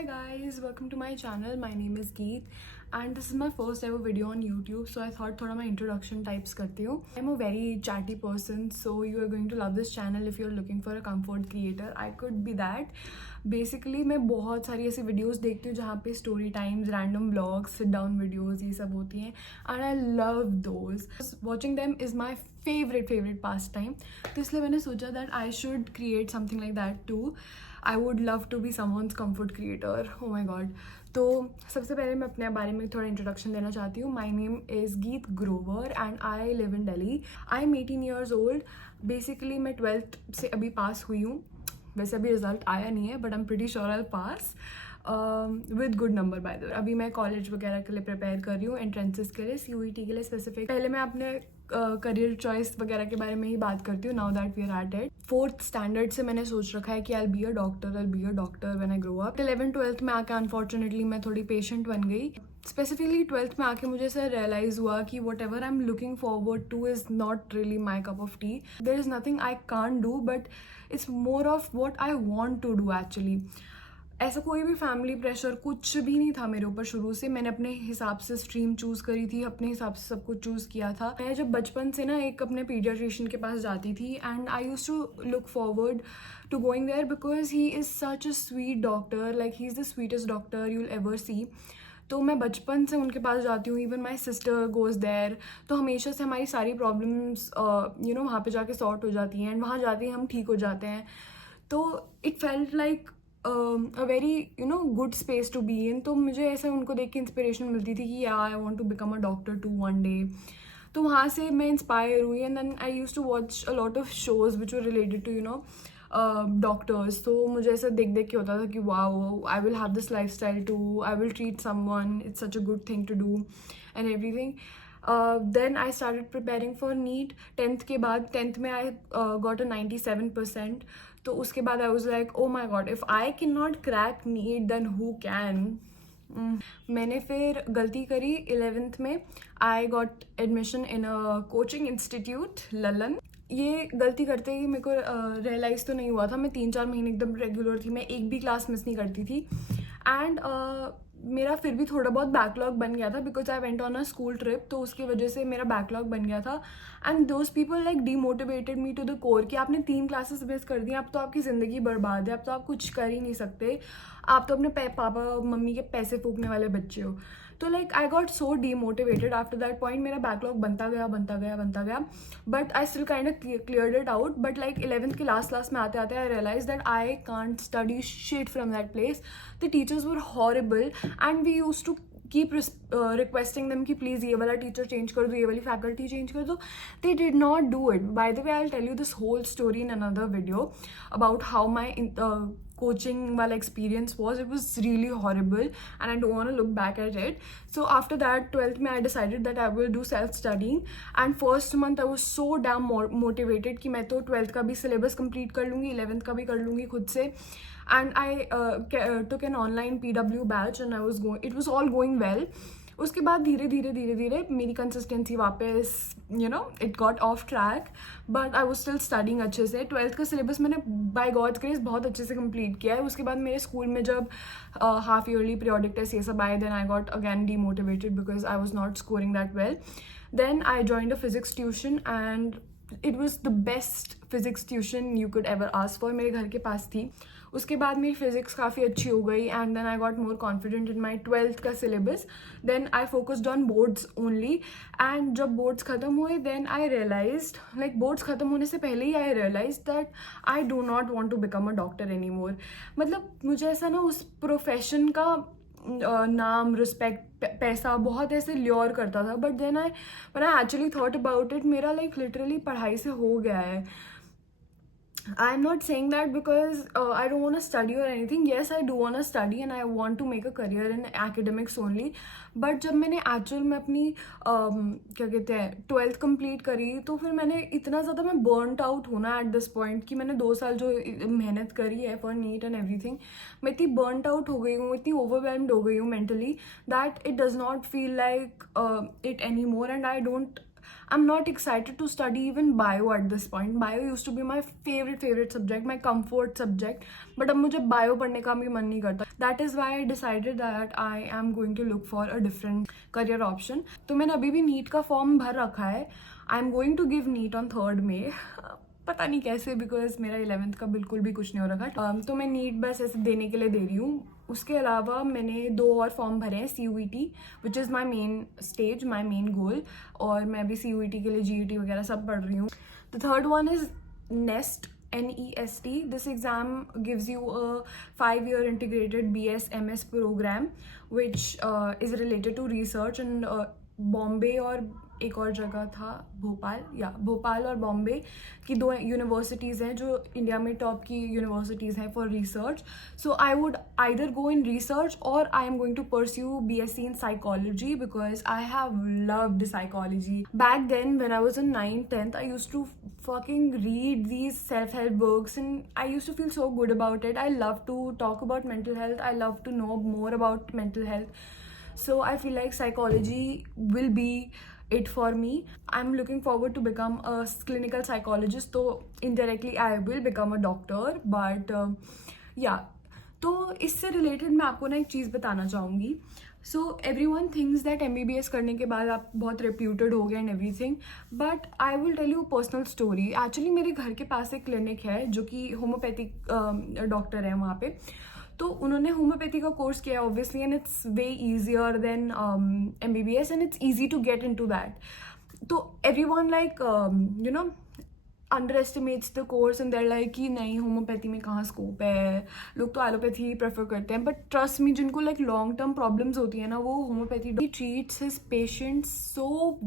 Hi guys, welcome to my channel. My name is Geet and this is my first ever video on YouTube, so I thought थोड़ा मैं introduction types करती हूँ. I'm a very chatty person, so you are going to love this channel if you're looking for a comfort creator. I could be that. Basically मैं बहुत सारी ऐसी videos देखती हूँ जहाँ पे story times, random blogs, sit down videos ये सब होती हैं and I love those. Watching them is my favourite pastime. तो इसलिए मैंने सोचा that I should create something like that too. I would love to be someone's comfort creator. Oh my God. तो सबसे पहले मैं अपने बारे में थोड़ा इंट्रोडक्शन देना चाहती हूँ. माई नेम इज़ गीत Grover and I live in Delhi. I am 18 years old. Basically मैं 12th से अभी पास हुई हूँ. वैसे अभी रिजल्ट आया नहीं है but I am pretty sure I pass with good number. By the way अभी मैं कॉलेज वगैरह के लिए प्रिपेयर कर रही हूँ, एंट्रेंसेस के लिए, CUET के लिए स्पेसिफिक. पहले मैं अपने करियर चॉइस वगैरह के बारे में ही बात करती हूँ. Now that we are at it. 4th standard से मैंने सोच रखा है कि I be a doctor when I grow up. 11th-12th में आके अनफॉर्चुनेटली मैं थोड़ी पेशेंट बन गई. स्पेसिफिकली 12th में आके मुझे ऐसा रियलाइज हुआ कि whatever I am looking forward to is not really my cup of tea. There is nothing I can't do but it's more of what I want to do actually. ऐसा कोई भी family pressure कुछ भी नहीं था मेरे ऊपर शुरू से. मैंने अपने हिसाब से स्ट्रीम चूज़ करी थी, अपने हिसाब से सब कुछ चूज़ किया था. मैं जब बचपन से ना एक अपने पीडियाट्रिशियन के पास जाती थी and I use to look forward to going there because he is such a sweet doctor. Like he is the sweetest doctor you will ever see. तो मैं बचपन से उनके पास जाती हूँ. Even my sister goes there. तो हमेशा से हमारी सारी प्रॉब्लम्स वहाँ पे जाके सॉर्ट हो जाती हैं एंड वहाँ जाते ही हम ठीक हो जाते हैं. तो it felt like a very good space to be in. तो मुझे ऐसा उनको देख के इंस्पिरेशन मिलती थी कि या I want to become a doctor to one day. तो वहाँ से मैं इंस्पायर हुई and then I use to watch a lot of shows which were related to doctors. तो मुझे ऐसा देख के होता था कि wow I will have this lifestyle too. I will treat someone. It's such a good thing to do and everything. Then I started preparing for NEET. 10th के बाद 10th में आई गॉट अ 97%. तो उसके बाद I was like oh my God, if I can not crack NEET then who can. मैंने फिर गलती करी 11th में. I got admission in a coaching institute ललन. ये गलती करते ही मेरे को रियलाइज़ तो नहीं हुआ था. मैं 3-4 महीने एकदम रेगुलर थी. मैं एक भी क्लास मिस नहीं करती थी एंड मेरा फिर भी थोड़ा बहुत बैकलॉग बन गया था because I went on a school trip. तो उसकी वजह से मेरा बैकलॉग बन गया था and those people like demotivated me to the core कि आपने 3 क्लासेस मिस कर दी, अब तो आपकी ज़िंदगी बर्बाद है, अब तो आप कुछ कर ही नहीं सकते, आप तो अपने पापा मम्मी के पैसे फूकने वाले बच्चे हो. तो like I got so demotivated after that point. मेरा बैकलॉग बनता गया but I still kind of cleared it out. But like 11th के लास्ट में आते आते I realise that I can't study shit from that place. The teachers were horrible and we use to keep requesting them कि please ये वाला teacher change कर दो, ये वाली फैकल्टी चेंज कर दो. They did not do it. By the way, I'll tell you this whole story in another video about how my coaching वाला experience was. It was really horrible and I don't want to look back at it. So after that 12th में I decided that I will do self studying and first month I was so damn motivated कि मैं तो 12th का भी syllabus complete कर लूँगी, 11th का भी कर लूँगी खुद से. And I took an online PW batch and it was all going well. उसके बाद धीरे धीरे मेरी कंसिस्टेंसी वापस it got off track but I was still studying अच्छे से. 12th का सिलेबस मैंने बाय गॉड्स ग्रेस बहुत अच्छे से कंप्लीट किया है. उसके बाद मेरे स्कूल में जब हाफ ईयरली पीरियोडिक टेस्ट ये सब आए then I got again demotivated because I was not scoring that well. Then I joined a physics tuition and it was the best physics tuition you could ever ask for. मेरे घर के पास थी. उसके बाद मेरी फिजिक्स काफ़ी अच्छी हो गई and then I got more confident in my 12th का syllabus. Then I focused on boards only and जब बोर्ड्स ख़त्म हुए then I realised like boards ख़त्म होने से पहले ही I realise that I do not want to become a doctor any more. मतलब मुझे ऐसा ना उस प्रोफेशन का नाम, रिस्पेक्ट, पैसा बहुत ऐसे ल्योर करता था. But then I actually thought about it मेरा लाइक लिटरली पढ़ाई से हो गया है. I'm not saying that because I don't want to study or anything. Yes, I do want to study and I want to make a career in academics only. But जब मैंने actual में अपनी क्या कहते हैं 12th कंप्लीट करी तो फिर मैंने इतना ज़्यादा मैं बर्नड आउट हूँ ना एट दिस पॉइंट कि मैंने 2 साल जो मेहनत करी है फॉर नीट एंड एवरीथिंग, मैं इतनी बर्नड आउट हो गई हूँ, इतनी ओवरवेल्म्ड हो गई हूँ mentally that it does not feel like it any more. And I don't I'm not excited to study even bio at this point. Bio used to be my favorite subject, my comfort subject. But अब मुझे bio पढ़ने का भी मन नहीं करता. That is why I decided that I am going to look for a different career option. तो मैंने अभी भी NEET का फॉर्म भर रखा है. I'm going to give NEET on 3rd May. पता नहीं कैसे, बिकॉज मेरा 11th का बिल्कुल भी कुछ नहीं हो रखा. तो मैं नीट बस ऐसे देने के लिए दे रही हूँ. उसके अलावा मैंने 2 और फॉर्म भरे हैं, CUET which is my main stage, my main goal. और मैं भी CUET के लिए GET वगैरह सब पढ़ रही हूँ. The third one is NEST, NEST. This exam gives you a 5-year integrated BS-MS program which is related to research and Bombay और एक और जगह था भोपाल और बॉम्बे की 2 यूनिवर्सिटीज़ हैं जो इंडिया में टॉप की यूनिवर्सिटीज़ हैं for research. So I would either go in research और I am going to pursue BSc in psychology because I have loved psychology. Back then when I was in 9th 10th I used to fucking read these self-help books and I used to feel so good about it. I love to talk about mental health. I love to know more about mental health. So I feel like psychology will be it for me. I'm looking forward to become a clinical psychologist. So indirectly I will become a doctor. But yeah. तो इससे related मैं आपको ना एक चीज़ बताना चाहूँगी. So everyone thinks that MBBS करने के बाद आप बहुत रेप्यूटेड हो गए and everything, but I will tell you personal story. Actually मेरे घर के पास एक क्लिनिक है जो कि होम्योपैथिक डॉक्टर है वहाँ पे. तो उन्होंने होम्योपैथी का कोर्स किया obviously and it's way easier than MBBS and it's easy to get in to that. तो everyone like you know underestimates the course and there like कि नहीं होम्योपैथी में कहाँ स्कोप है, लोग तो एलोपैथी ही प्रेफर करते हैं. बट ट्रस्ट मी, जिनको लाइक लॉन्ग टर्म प्रॉब्लम्स होती है ना, वो homeopathy treats his patients so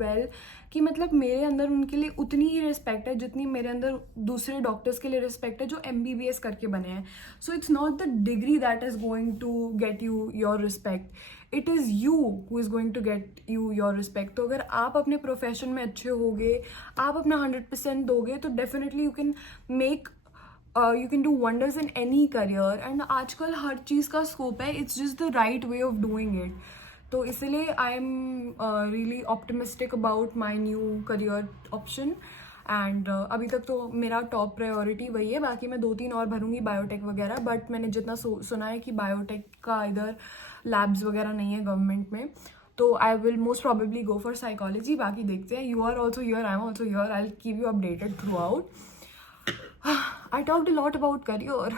well कि मतलब मेरे अंदर उनके लिए उतनी ही रिस्पेक्ट है जितनी मेरे अंदर दूसरे डॉक्टर्स के लिए रिस्पेक्ट है जो MBBS करके बने हैं. So it's not the degree that is going to get you your respect, it is you who is going to get you your respect. तो अगर आप अपने प्रोफेशन में अच्छे होगे, आप अपना 100% दोगे, तो definitely you can make you can do wonders in any career. And आजकल हर चीज़ का स्कोप है, it's just the right way of doing it. तो इसलिए I am really optimistic about my new career option. And अभी तक तो मेरा top priority वही है. बाकी मैं 2-3 और भरूंगी बायोटेक वगैरह, बट मैंने जितना सुना है कि बायोटेक का इधर लैब्स वगैरह नहीं है गवर्नमेंट में, तो I will most probably go for psychology. बाकी देखते हैं. You are also here, I am also here. I will keep you updated throughout. I talked a lot about career.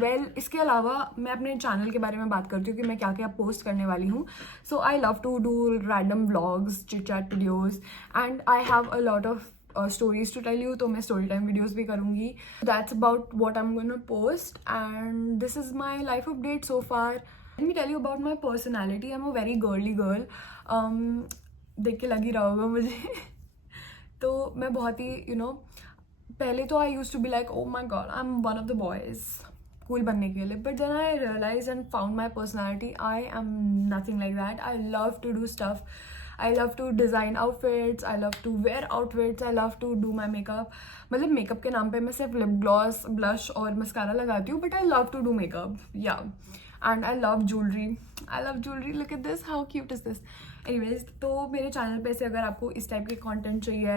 Well, इसके अलावा मैं अपने चैनल के बारे में बात करती हूँ कि मैं क्या क्या पोस्ट करने वाली हूँ. So I love to do random vlogs, chit chat videos and I have a lot of stories to tell you. तो मैं स्टोरी टाइम वीडियोज़ भी करूँगी. That's about what I am going to post and this is my life update so far. Let me tell you about my personality. I'm a very girly girl. देख के लग ही रहा होगा मुझे. तो मैं बहुत ही पहले तो I used to be like oh my God I am one of the boys cool बनने के लिए. But then I realize and found my personality. I am nothing like that. I love to do stuff. I love to design outfits. I love to wear outfits. I love to do my makeup. मतलब makeup के नाम पे मैं सिर्फ lip gloss, blush और mascara लगाती हूँ, but I love to do makeup. या and I love jewelry. Look at this, how cute is this? Anyways, तो मेरे चैनल पे से अगर आपको इस टाइप के कंटेंट चाहिए,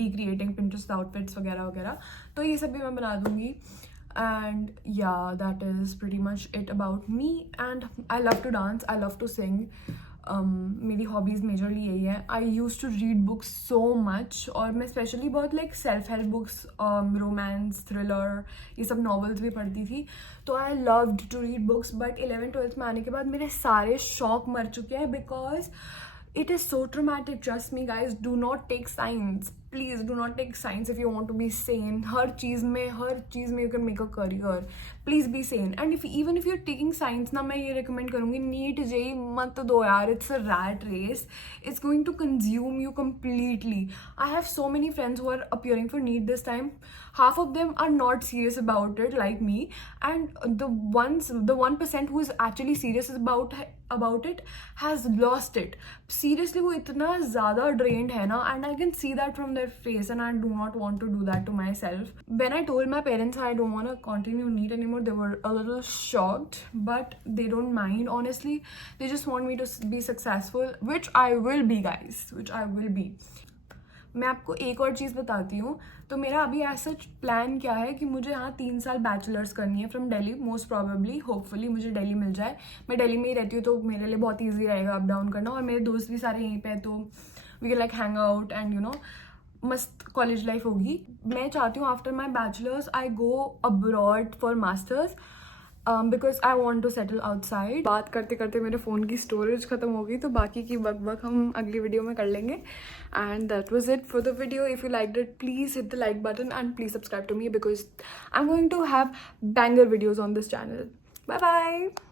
रिक्रिएटिंग Pinterest आउटफिट्स वगैरह वगैरह, तो ये सब भी मैं बना दूंगी. And yeah that is pretty much it about me. And I love to dance, I love to sing. मेरी हॉबीज़ मेजरली यही है. I use to read books so much, और मैं स्पेशली बहुत like self help books, romance, thriller, ये सब novels भी पढ़ती थी. तो I loved to read books. But 11th-12th में आने के बाद मेरे सारे शौक मर चुके हैं because it is so traumatic. Trust me guys, do not take science. Please do not take science if you want to be sane. हर चीज़ में you can make a career. Please be sane. And even if you're taking science ना, मैं ये recommend करूँगी NEET JEE मत दो यार. It's a rat race. It's going to consume you completely. I have so many friends who are appearing for NEET this time. Half of them are not serious about it like me, and the 1% who is actually serious about it has lost it. Seriously, वो इतना ज़्यादा drained है ना, and I can see that from their face, and I do not want to do that to myself. When I told my parents I don't want to continue NEET anymore, they were a little shocked, but they don't mind, honestly. They just want me to be successful, which I will be, guys, which I will be. मैं आपको एक और चीज़ बताती हूँ. तो मेरा अभी ऐसा प्लान क्या है कि मुझे यहाँ 3 साल बैचलर्स करनी है from Delhi. Most probably, hopefully मुझे दिल्ली मिल जाए. मैं दिल्ली में ही रहती हूँ तो मेरे लिए बहुत ईजी रहेगा अप डाउन करना, और मेरे दोस्त भी सारे यहीं पे हैं, तो we can like hang out and you know मस्त कॉलेज लाइफ होगी. मैं चाहती हूँ after my bachelors I go abroad for masters because I want to settle outside. बात करते करते मेरे फ़ोन की स्टोरेज ख़त्म हो गई, तो बाकी की बक हम अगली वीडियो में कर लेंगे. And that was it for the video. If you like it, please hit the like button and please subscribe to me because I am going to have banger videos on this channel. Bye bye.